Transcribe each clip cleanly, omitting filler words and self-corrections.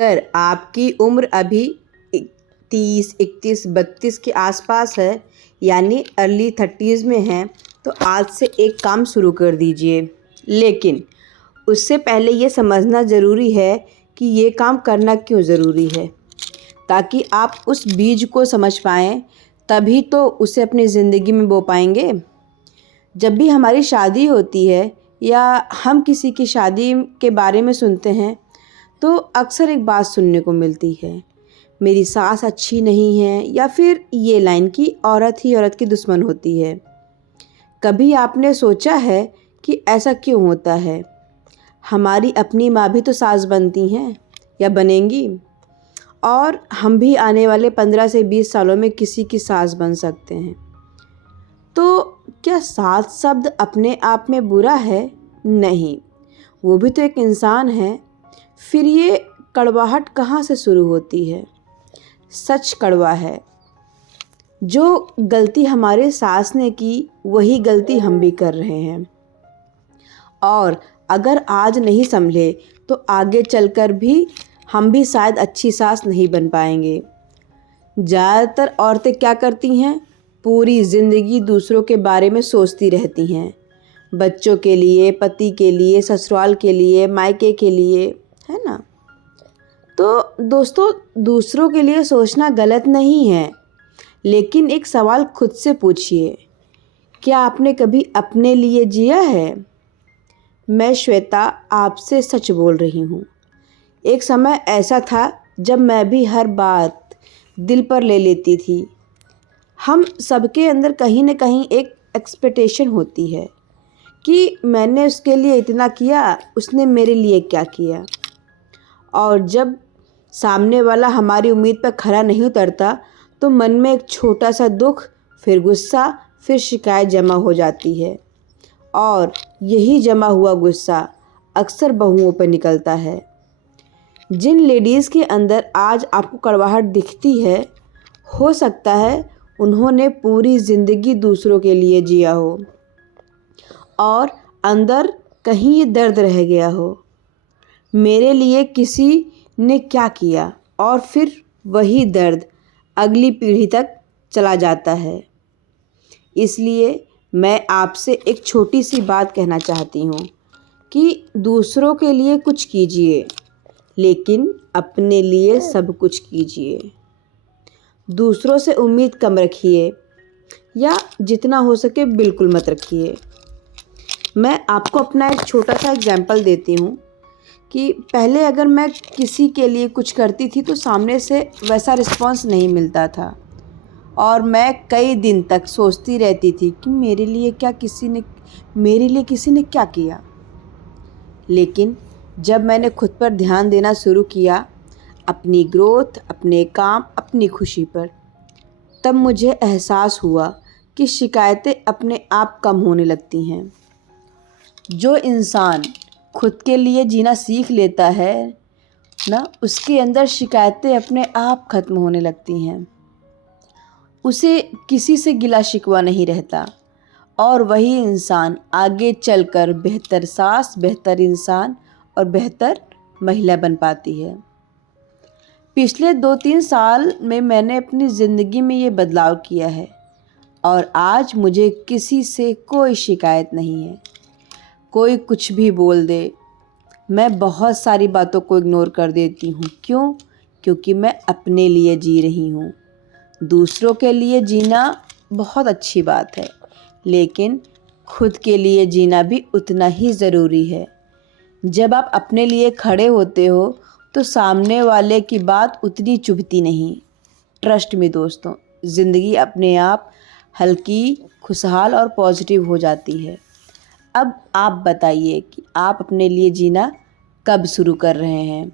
अगर आपकी उम्र अभी 30, 31, 32 के आसपास है, यानी अर्ली 30s में है, तो आज से एक काम शुरू कर दीजिए। लेकिन उससे पहले ये समझना ज़रूरी है कि ये काम करना क्यों ज़रूरी है, ताकि आप उस बीज को समझ पाएँ, तभी तो उसे अपनी ज़िंदगी में बो पाएंगे। जब भी हमारी शादी होती है या हम किसी की शादी के बारे में सुनते हैं, तो अक्सर एक बात सुनने को मिलती है, मेरी सास अच्छी नहीं है, या फिर ये लाइन की औरत ही औरत की दुश्मन होती है। कभी आपने सोचा है कि ऐसा क्यों होता है? हमारी अपनी माँ भी तो सास बनती हैं या बनेंगी, और हम भी आने वाले 15 से 20 सालों में किसी की सास बन सकते हैं। तो क्या सास शब्द अपने आप में बुरा है? नहीं, वो भी तो एक इंसान है। फिर ये कड़वाहट कहाँ से शुरू होती है? सच कड़वा है। जो गलती हमारे सास ने की, वही गलती हम भी कर रहे हैं, और अगर आज नहीं संभले तो आगे चलकर भी हम भी शायद अच्छी सास नहीं बन पाएंगे। ज़्यादातर औरतें क्या करती हैं? पूरी ज़िंदगी दूसरों के बारे में सोचती रहती हैं, बच्चों के लिए, पति के लिए, ससुराल के लिए, मायके के लिए, है ना? तो दोस्तों, दूसरों के लिए सोचना गलत नहीं है, लेकिन एक सवाल खुद से पूछिए, क्या आपने कभी अपने लिए जिया है? मैं श्वेता आपसे सच बोल रही हूँ। एक समय ऐसा था जब मैं भी हर बात दिल पर ले लेती थी। हम सबके अंदर कहीं न कहीं एक एक्सपेक्टेशन होती है कि मैंने उसके लिए इतना किया, उसने मेरे लिए क्या किया। और जब सामने वाला हमारी उम्मीद पर खरा नहीं उतरता, तो मन में एक छोटा सा दुख, फिर गुस्सा, फिर शिकायत जमा हो जाती है, और यही जमा हुआ गुस्सा अक्सर बहुओं पर निकलता है। जिन लेडीज़ के अंदर आज आपको कड़वाहट दिखती है, हो सकता है उन्होंने पूरी ज़िंदगी दूसरों के लिए जिया हो, और अंदर कहीं ये दर्द रह गया हो, मेरे लिए किसी ने क्या किया, और फिर वही दर्द अगली पीढ़ी तक चला जाता है। इसलिए मैं आपसे एक छोटी सी बात कहना चाहती हूँ कि दूसरों के लिए कुछ कीजिए, लेकिन अपने लिए सब कुछ कीजिए। दूसरों से उम्मीद कम रखिए, या जितना हो सके बिल्कुल मत रखिए। मैं आपको अपना एक छोटा सा एग्जाम्पल देती हूँ कि पहले अगर मैं किसी के लिए कुछ करती थी तो सामने से वैसा रिस्पॉन्स नहीं मिलता था, और मैं कई दिन तक सोचती रहती थी कि मेरे लिए किसी ने क्या किया। लेकिन जब मैंने खुद पर ध्यान देना शुरू किया, अपनी ग्रोथ, अपने काम, अपनी खुशी पर, तब मुझे एहसास हुआ कि शिकायतें अपने आप कम होने लगती हैं। जो इंसान खुद के लिए जीना सीख लेता है ना, उसके अंदर शिकायतें अपने आप खत्म होने लगती हैं। उसे किसी से गिला शिकवा नहीं रहता, और वही इंसान आगे चलकर बेहतर सास, बेहतर इंसान और बेहतर महिला बन पाती है। पिछले 2-3 साल में मैंने अपनी ज़िंदगी में ये बदलाव किया है, और आज मुझे किसी से कोई शिकायत नहीं है। कोई कुछ भी बोल दे, मैं बहुत सारी बातों को इग्नोर कर देती हूँ। क्यों? क्योंकि मैं अपने लिए जी रही हूँ। दूसरों के लिए जीना बहुत अच्छी बात है, लेकिन खुद के लिए जीना भी उतना ही ज़रूरी है। जब आप अपने लिए खड़े होते हो तो सामने वाले की बात उतनी चुभती नहीं। ट्रस्ट में दोस्तों, ज़िंदगी अपने आप हल्की, खुशहाल और पॉजिटिव हो जाती है। अब आप बताइए कि आप अपने लिए जीना कब शुरू कर रहे हैं,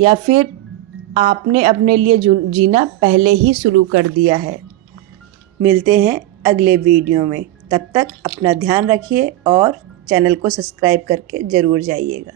या फिर आपने अपने लिए जीना पहले ही शुरू कर दिया है। मिलते हैं अगले वीडियो में। तब तक अपना ध्यान रखिए और चैनल को सब्सक्राइब करके ज़रूर जाइएगा।